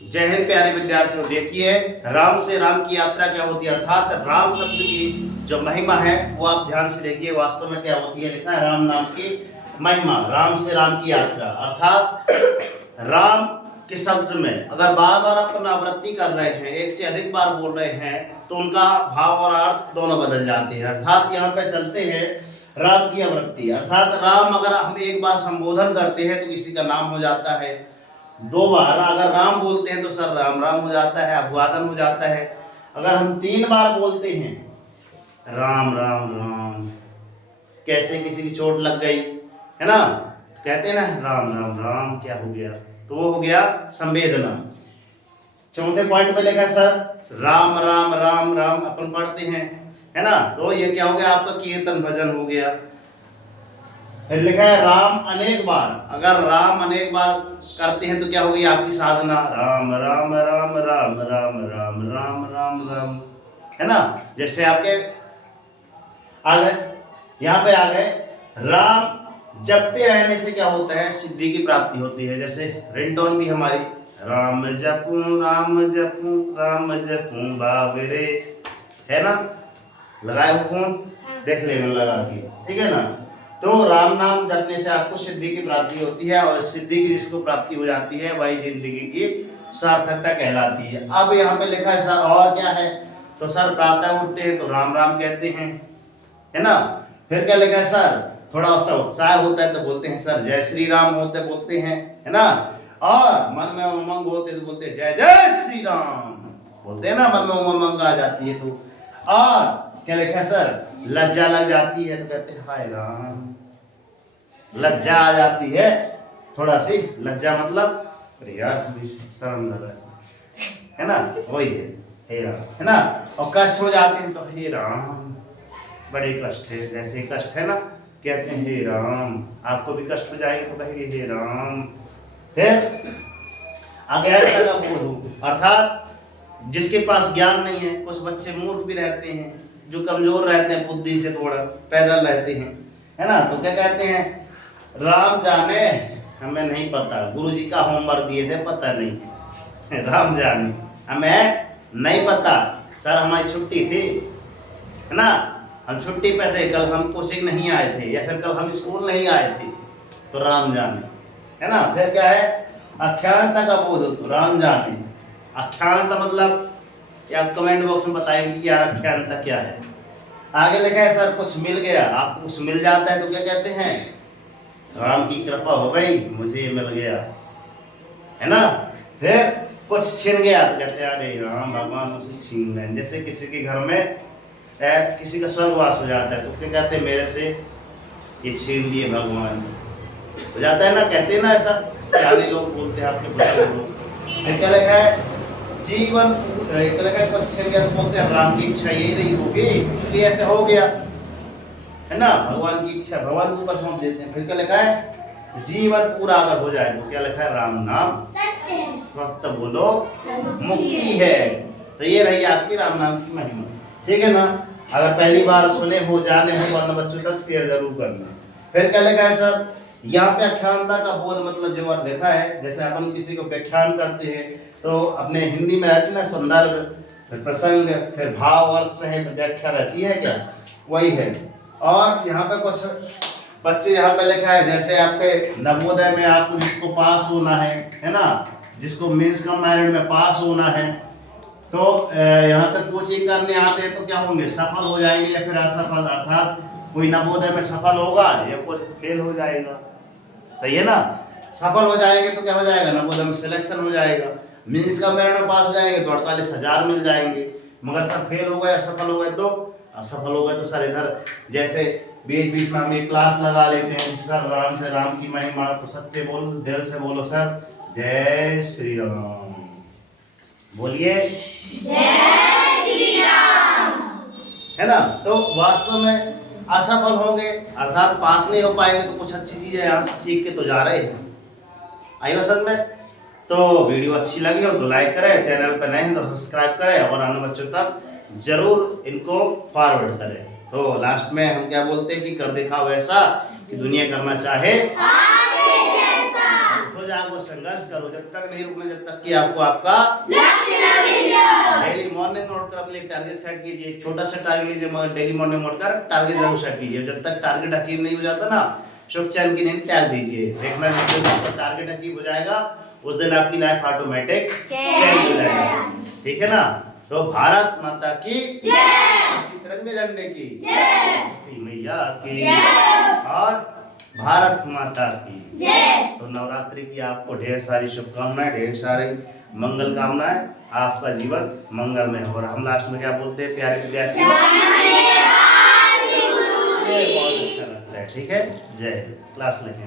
जय हिंद प्यारे विद्यार्थियों। देखिए, राम से राम की यात्रा क्या होती है, अर्थात राम शब्द की जो महिमा है वो आप ध्यान से देखिए। वास्तव में क्या होती है, लिखा है राम नाम की महिमा, राम से राम की यात्रा। अर्थात राम के शब्द में अगर बार बार आप पुनरावृत्ति कर रहे हैं, एक से अधिक बार बोल रहे हैं, तो उनका भाव और अर्थ दोनों बदल जाते हैं। अर्थात यहाँ पे चलते हैं राम की आवृत्ति, अर्थात राम अगर हम एक बार संबोधन करते हैं तो किसी का नाम हो जाता है। दो बार अगर राम बोलते हैं तो सर राम राम हो जाता है, अभिवादन हो जाता है। अगर हम 3 बार बोलते हैं राम राम राम, कैसे किसी की चोट लग गई है ना, कहते हैं ना राम राम राम, क्या हो गया, तो वो हो गया संवेदना। चौथे पॉइंट पे लिखा है सर राम राम राम राम अपन पढ़ते हैं, है ना, तो ये क्या हो गया, आपका कीर्तन भजन हो गया। फिर लिखा है राम अनेक बार, अगर राम अनेक बार करते हैं तो क्या होगी आपकी साधना, राम राम राम राम राम राम राम राम राम, है ना। जैसे आपके आ गए, यहाँ पे आ गए, राम जपते रहने से क्या होता है, सिद्धि की प्राप्ति होती है। जैसे रिंगटोन भी हमारी राम जपूं राम जपूं राम जपूं बाबरे, है ना, लगाए हो फोन, देख लेना लगा के, ठीक है ना। तो राम नाम जपने से आपको सिद्धि की प्राप्ति होती है, और सिद्धि की जिसको प्राप्ति हो जाती है वही जिंदगी की सार्थकता कहलाती है। अब यहाँ पे लिखा है सर और क्या है, तो सर प्रातः उठते हैं तो राम राम कहते हैं, है ना। फिर क्या लिखा है सर, थोड़ा सा उत्साह होता है तो बोलते हैं सर जय श्री राम होते बोलते हैं, है ना। और मन में उमंग होते तो बोलते हैं जय जय श्री राम बोलते हैं ना, मन में उमंग आ जाती है तो। और क्या लिखा है सर, लज्जा लग जाती है तो कहते हैं हाय राम, लज्जा आ जाती है, थोड़ा सी लज्जा मतलब अरे यार शर्म लग रहा है ना, वही है हे राम, है ना। और कष्ट हो जाते हैं तो हे राम, बड़े कष्ट है, जैसे कष्ट है ना, कहते हैं हे राम। आपको भी कष्ट हो जाएंगे तो कहेंगे हे राम। फिर अज्ञानता का बोध, अर्थात जिसके पास ज्ञान नहीं है, कुछ बच्चे मूर्ख भी रहते हैं, जो कमजोर रहते हैं बुद्धि से, थोड़ा पैदल रहते हैं, है ना, तो क्या कहते हैं, राम जाने हमें नहीं पता, गुरुजी का होमवर्क दिए थे पता नहीं राम जाने हमें नहीं पता, सर हमारी छुट्टी थी, है ना, हम छुट्टी पे थे, कल हम कोचिंग नहीं आए थे, या फिर कल हम स्कूल नहीं आए थे, तो राम जाने, है ना। फिर क्या है, आख्यानता का बोध हो तो राम जाने। आख्यानता मतलब या कमेंट बॉक्स में बताएंगे कि यार आख्यानता क्या है। आगे लिखा है सर कुछ मिल गया, आपको कुछ मिल जाता है तो क्या कहते हैं, राम की कृपा हो गई, मुझे मिल गया, है ना। फिर कुछ छिन गया तो कहते हैं अरे राम भगवान मुझसे छीन गए। जैसे किसी के घर में किसी का स्वर्गवास हो जाता है तो क्या कहते हैं, मेरे से ये छीन लिए भगवान, हो जाता है ना, कहते हैं ना, ऐसा सारे लोग बोलते हैं आपके बुजुर्ग लोग। क्या लिखा है, जीवन क्वेश्चन क्या तो बोलते हैं राम की इच्छा यही रही होगी इसलिए ऐसे हो गया, है ना, भगवान की इच्छा भगवान के ऊपर सौंप देते हैं। फिर क्या लिखा है, जीवन पूरा अगर हो जाए तो क्या लिखा है, राम नाम स्वस्थ बोलो मुक्ति है। तो ये रही आपकी राम नाम की महिमा, ठीक है ना। अगर पहली बार सुने हो, जाने हो, वरना बच्चों तक शेयर जरूर करना। फिर क्या लिखा है सर, यहाँ पे आख्यानता का बोध मतलब जो लिखा है, जैसे अपन किसी को व्याख्यान करते हैं तो अपने हिंदी में रहती है ना संदर्भ, फिर प्रसंग, फिर भाव अर्थ सहित व्याख्या रहती है, क्या वही है। और यहाँ पे कुछ बच्चे यहाँ पे लिखा है, जैसे आपके नवोदय में आपको जिसको पास होना है ना, जिसको मेंस कम मेरिट में पास होना है, तो यहाँ तक कोचिंग करने आते हैं तो क्या होंगे, सफल हो जाएंगे या फिर असफल, अर्थात कोई नवोदय में सफल होगा या कोई फेल हो जाएगा, सही है ना। सफल हो जाएंगे तो क्या हो जाएगा, नवोदय में सिलेक्शन हो जाएगा, मेंस का मेरिट में पास हो जाएंगे तो 48,000 मिल जाएंगे। मगर सर फेल हो गए, असफल हो गए तो, असफल हो गए तो सर इधर जैसे बीच बीच में हम एक क्लास लगा लेते हैं सर राम से राम की महिमा, तो सच्चे बोलो, दिल से बोलो सर जय श्री राम, बोलिए जय श्री राम, है ना। तो वास्तव में असफल होंगे अर्थात पास नहीं हो पाएंगे तो कुछ अच्छी चीजें यहाँ से सीख के तो जा रहे हैं, आई पसंद में। तो वीडियो अच्छी लगी हो तो लाइक करें, चैनल पर नए हैं तो सब्सक्राइब करें, और अन्य बच्चों तक जरूर इनको फॉरवर्ड करें। तो लास्ट में हम क्या बोलते हैं कि कर दिखाओ ऐसा कि दुनिया करना चाहे आपके जैसा। हो रोज आप वो संघर्ष करो, जब तक नहीं रुकना, जब तक कि आपको आपका लक्ष्य न मिल जाए। डेली मॉर्निंग में उठकर अपने टारगेट सेट कीजिए, एक छोटा सा टारगेट लीजिए, मगर डेली मॉर्निंग में उठकर टारगेट जरूर सेट कीजिए। जब तक टारगेट अचीव नहीं हो जाता ना, सुख चैन की नींद त्याग दीजिए। देखना जिस दिन आपका टारगेट अचीव हो जाएगा उस दिन आपकी लाइफ ऑटोमेटिक चेंज हो जाएगी, ठीक है ना। तो भारत माता की जय, तिरंगे झंडे की जय, मैया की और भारत माता की जय। तो नवरात्रि की आपको ढेर सारी शुभकामनाएं, ढेर सारी मंगल कामनाएं, आपका जीवन मंगलमय हो। और हम लास्ट में क्या बोलते हैं प्यारे विद्यार्थी, बहुत अच्छा लगता है, ठीक है। जय। क्लास लेंगे।